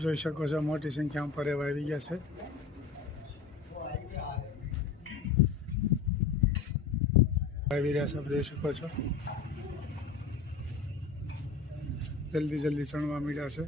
જોઈ શકો છો મોટી સંખ્યામાં પરેવા આવી ગયા છે. આવી રહ્યા છે જોઈ શકો છો. જલ્દી જલ્દી ચણવા મીડ્યા છે.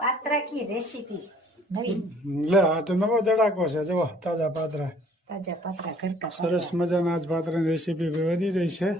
પાત્રા કી રેસીપી નવી લે આ તો નવો દડાકો છે. જુઓ તાજા પાત્રા. તાજા પાત્રા કરતા સરસ મજાના આજ પાત્રાની રેસીપી વધી રહી છે.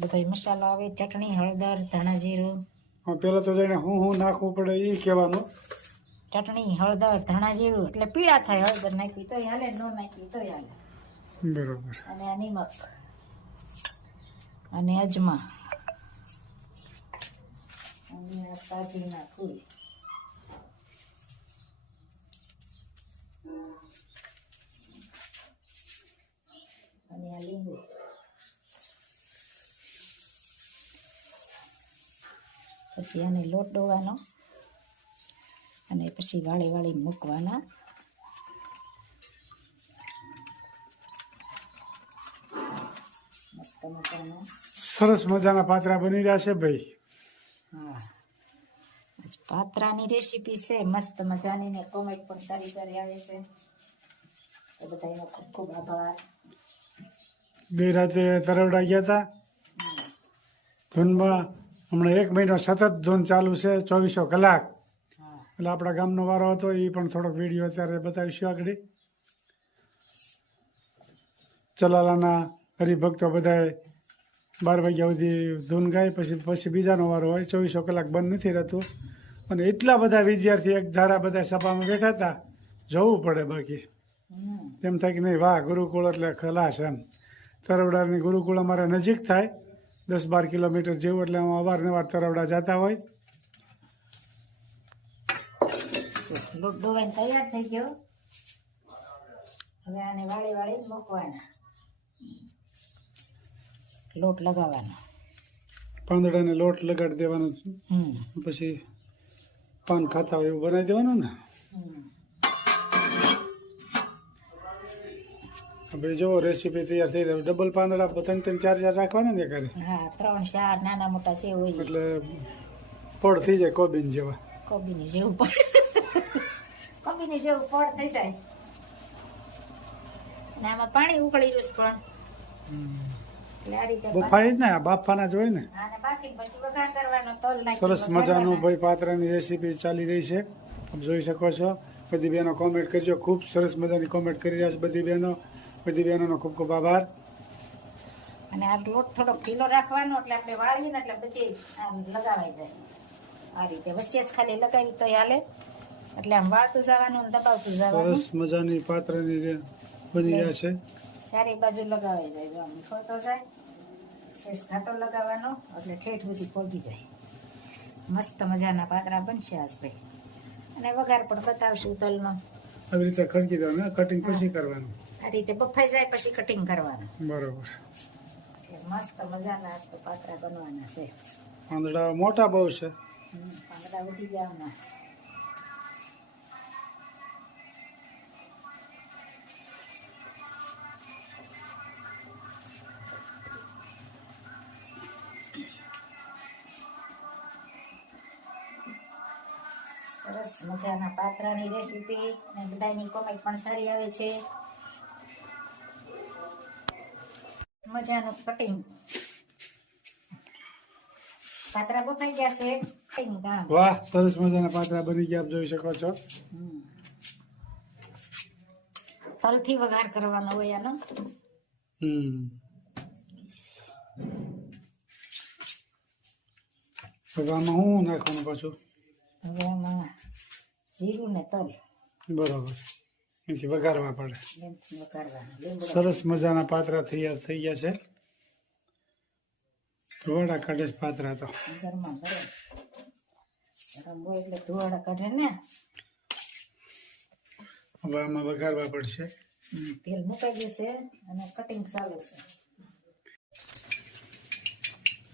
બધા મસાલો આવે ચટણી હળદર ધાણા જીરું. પેલા તો જાણે હું હું નાખવું પડે એ કહેવાનું. ચટણી હળદર ધાણા જીરું એટલે પીળા થાય હળદર નાખી તોય હાલે ન નાખી તોય હાલે. બરોબર. અને આ નિમક અને અજમા. અને આ સાજીના ફૂલ. અને આ લીંબુ પછી આને લોટ ડોવાનો અને પછી વાળી વાળી મૂકવાના મસ્ત મજાના સરસ મજાના પાત્રા બની રહ્યા છે ભાઈ હા પાત્રાની રેસીપી છે મસ્ત મજાની ને કોમેન્ટ પણ સારી સારી આવે છે તો બધાનો ખૂબ ખૂબ આભાર બે રાતે તરવડા ગયા હતા ધૂનમાં હમણાં એક મહિનો સતત ધૂન ચાલુ છે, ચોવીસો કલાક. એટલે આપણા ગામનો વારો હતો, એ પણ થોડોક વીડિયો અત્યારે બતાવીશું આગળ. ચલાલાના હરિભક્તો બધાએ બાર વાગ્યા સુધી ધૂન ગાય, પછી પછી બીજાનો વારો હોય. ચોવીસો કલાક બંધ નથી રહેતું. અને એટલા બધા વિદ્યાર્થી એક ધારા બધા સભામાં બેઠા હતા. જવું પડે બાકી. એમ થાય કે નહીં વાહ ગુરુકુળ એટલે ખલાસ એમ. તરવડાની ગુરુકુળ અમારે નજીક થાય દસ બાર કિલોમીટર જેવું એટલે અમે અવારનવાર તરવડા જતા હોય. લોટ ડોવાઈને તૈયાર થઈ ગયો. હવે આને વાળી વાળી મૂકવાના. લોટ લગાવવાનો. પાંદડાને લોટ લગાડી દેવાનો પછી પાન ખાતા હોય એવું બનાવી દેવાનું ને? આપણે જો રેસીપી તૈયાર થઈ રહી ડબલ પાંદડા ત્રણ ત્રણ ચાર ચાર રાખવાના ને ઘરે? હા ત્રણ ચાર નાના મોટા છે હોય. એટલે પડ થઈ જાય કોબીન જેવા. કોબીની જેવું પડ. કોબીની જેવું પડ થઈ જાય. ને આમાં પાણી ઉકળી રહ્યું છે પણ. બફાઈ જ ને. હોય ને સરસ મજાનું ભાઈ પાત્રાની રેસીપી ચાલી રહી છે. આપ જોઈ શકો છો. બધી બહેનો કોમેન્ટ કરજો. ખૂબ સરસ મજાની કોમેન્ટ કરી રહ્યા છે બધી બહેનો. બધી બહેનોનો ખૂબ ખૂબ આભાર. અને આ લોટ થોડો ઢીલો રાખવાનો એટલે આપણે વાળીએ ને એટલે બધી આમ લગાવાઈ જાય. આ રીતે વચ્ચે જ ખાલી લગાવી તો હાલે. એટલે આમ વાળતું જવાનું દબાવતું જવાનું. સરસ મજાની પાત્રની બની રહ્યા છે. સારી બાજુ લગાવાઈ જાય. આમ ખોતો જાય શેષ ઘાટો લગાવવાનો એટલે ઠેઠ બધી પોગી જાય. મસ્ત મજાના પાતરા બનશે ભાઈ. અને વઘાર પણ બતાવશું તલમાં. આવી રીતે ખડકી દેવાનું કટિંગ પછી કરવાનું. આ રીતે બફાઈ જાય પછી કટિંગ કરવાનું. બરોબર. મસ્ત મજાના આજ પાત્રા બનવાના છે. પાંદડા મોટા બહુ છે. પાંદડા વધી ગયા હમણાં. સરસ મજાના પાત્રાની રેસીપી અને બધાની કોમેન્ટ પણ સારી આવે છે. મજાનું કટિંગ પાતરા બફાઈ ગયા છે કટિંગ કામ. વાહ સરસ મજાના પાતરા બની ગયા આપ જોઈ શકો છો. તલથી વઘાર કરવાનો હોય આનો. હમ. હવે આમાં હું નાખવાનું પાછું? હવે આમાં જીરું ને તલ. બરોબર. એથી વઘારવા પડે. એમથી સરસ મજાના પાત્રા તૈયાર થઈ ગયા છે. ધોવાડા કાઢે છે પાત્રા તો. હવે આમાં વઘારવા પડશે. તેલ મુકાઈ ગયું છે અને કટિંગ ચાલુ છે.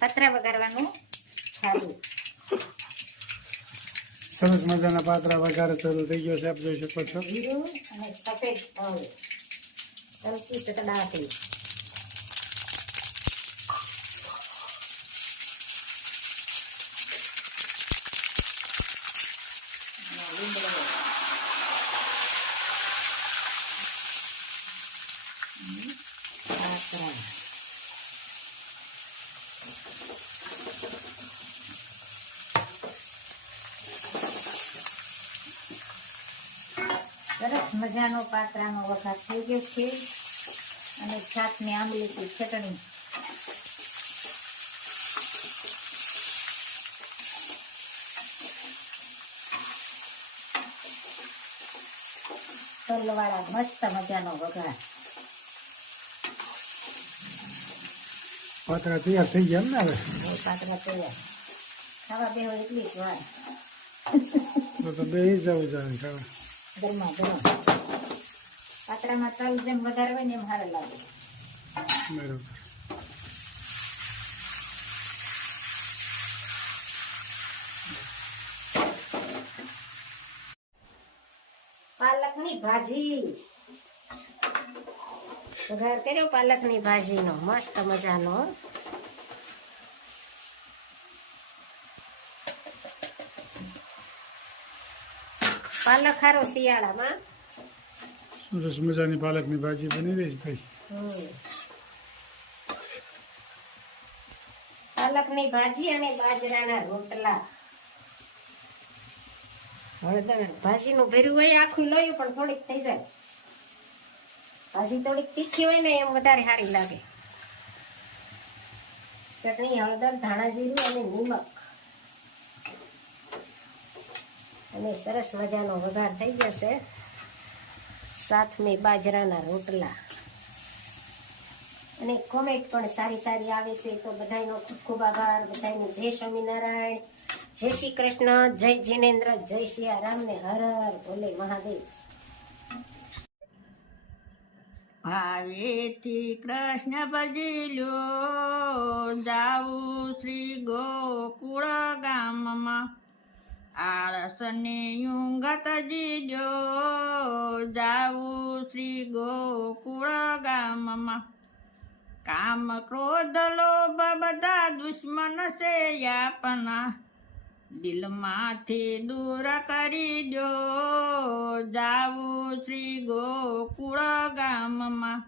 પતરા વઘારવાનું ચાલુ. સરસ મજાના પાત્રા વઘાર ચાલુ થઈ ગયો છે, આપ જોઈ શકો છો. અને સફેદ તલ તલકી ચકડાટી સરસ મજાનો પાત્રાનો વઘાર થઈ ગયો છે. અને છાતની આંબલીથી ચટણી. તલવાળા મસ્ત મજાનો વઘાર. પાત્રા તૈયાર થઈ ગયા ને હવે? પાત્રા તૈયાર. ખાવા બેહો એટલી જ વાર. તો તો બે જવું જાય ખાવા. ગરમા ગરમ. પાત્રામાં તલ જેમ વધારે હોય ને એમ સારું લાગે. બરોબર. પાલકની ભાજી. વઘાર કર્યો પાલકની ભાજીનો. મસ્ત મજાનો. પાલક ખારો શિયાળામાં સરસ મજાની પાલકની ભાજી બની રહી છે ભાઈ પાલકની ભાજી અને બાજરાના રોટલા. હળદર ભાજીનું ભેરું હોય આખું લોયું પણ થોડીક થઈ જાય. ભાજી થોડીક તીખી હોય ને એમ વધારે સારી લાગે. ચટણી હળદર ધાણા જીરું અને નિમક. અને સરસ મજાનો વઘાર થઈ છે. સાથમે બાજરાના રોટલા. અને કોમેન્ટ પણ સારી સારી આવે છે. તો બધાનો ખૂબ ખૂબ આભાર. બધાનો જય સ્વામિનારાયણ, જય શ્રી કૃષ્ણ, જય જીનેન્દ્ર, જય સિયારામ ને હર હર ભોલે મહાદેવ. ભાવેથી કૃષ્ણ ભજલ્યો જાવું શ્રી ગોકુળ ગામમાં. આળસને યુંગત જીજો જાવું શ્રી ગોકુળ ગામમાં. કામ ક્રોધ લોભ બધા દુશ્મન છે આપના. દિલમાંથી દૂર કરી દો જાવું શ્રી ગોકુળ ગામમાં.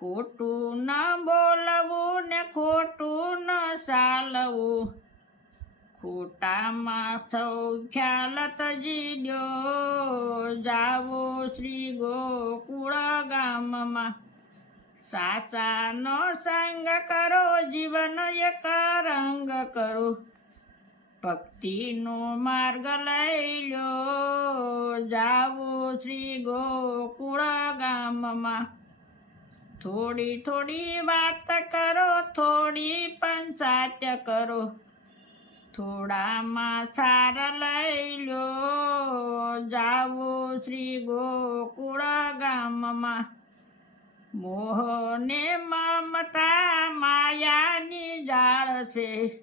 ખોટું ન બોલવું ને ખોટું ન ચાલવું. ખોટામાં સૌ ખ્યાલ તજી દો જાવો શ્રી ગોકુળ ગામમાં. સાસાનો સંગ કરો, જીવન એક રંગ કરો. ભક્તિનો માર્ગ લઈ લો. જાવો શ્રી ગોકુળ ગામમાં. થોડી થોડી વાત કરો, થોડી પણ સાચ કરો. થોડામાં સાર લઈ લો. જાવો શ્રી ગોકુળ ગામમાં. મોહને મમતા માયાની જાળ છે.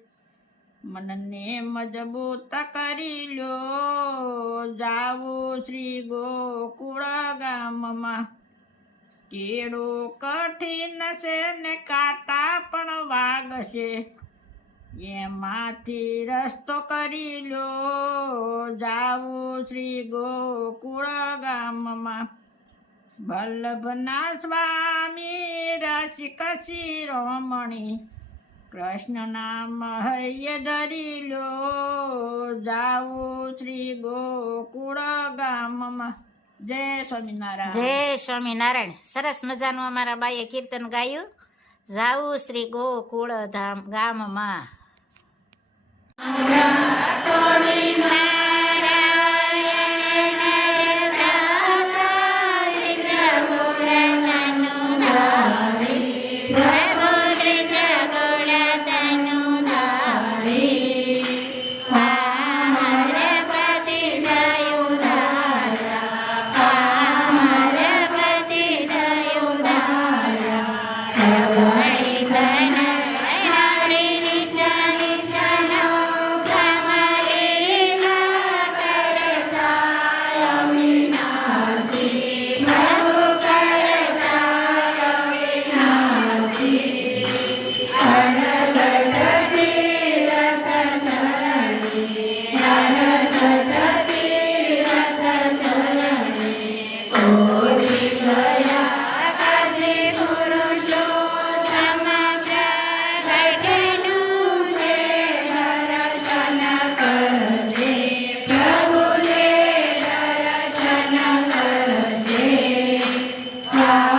મનને મજબૂત કરી લો. જાવું શ્રી ગોકુળ ગામમાં. કેળો કઠિન છે ને કાંટા પણ વાગશે. એમાંથી રસ્તો કરી લો. જાવું શ્રી ગોકુળ ગામમાં. વલ્લભના સ્વામી રસિક કૃષ્ણ નામ હૈય ધરી લો. જાવું શ્રી ગોકુળ ગામમાં. જય સ્વામિનારાયણ. જય સ્વામિનારાયણ. સરસ મજાનું અમારા બાઈએ કીર્તન ગાયું. જાવું શ્રી ગોકુળ ધામ ગામમાં. আমরা চরণে જય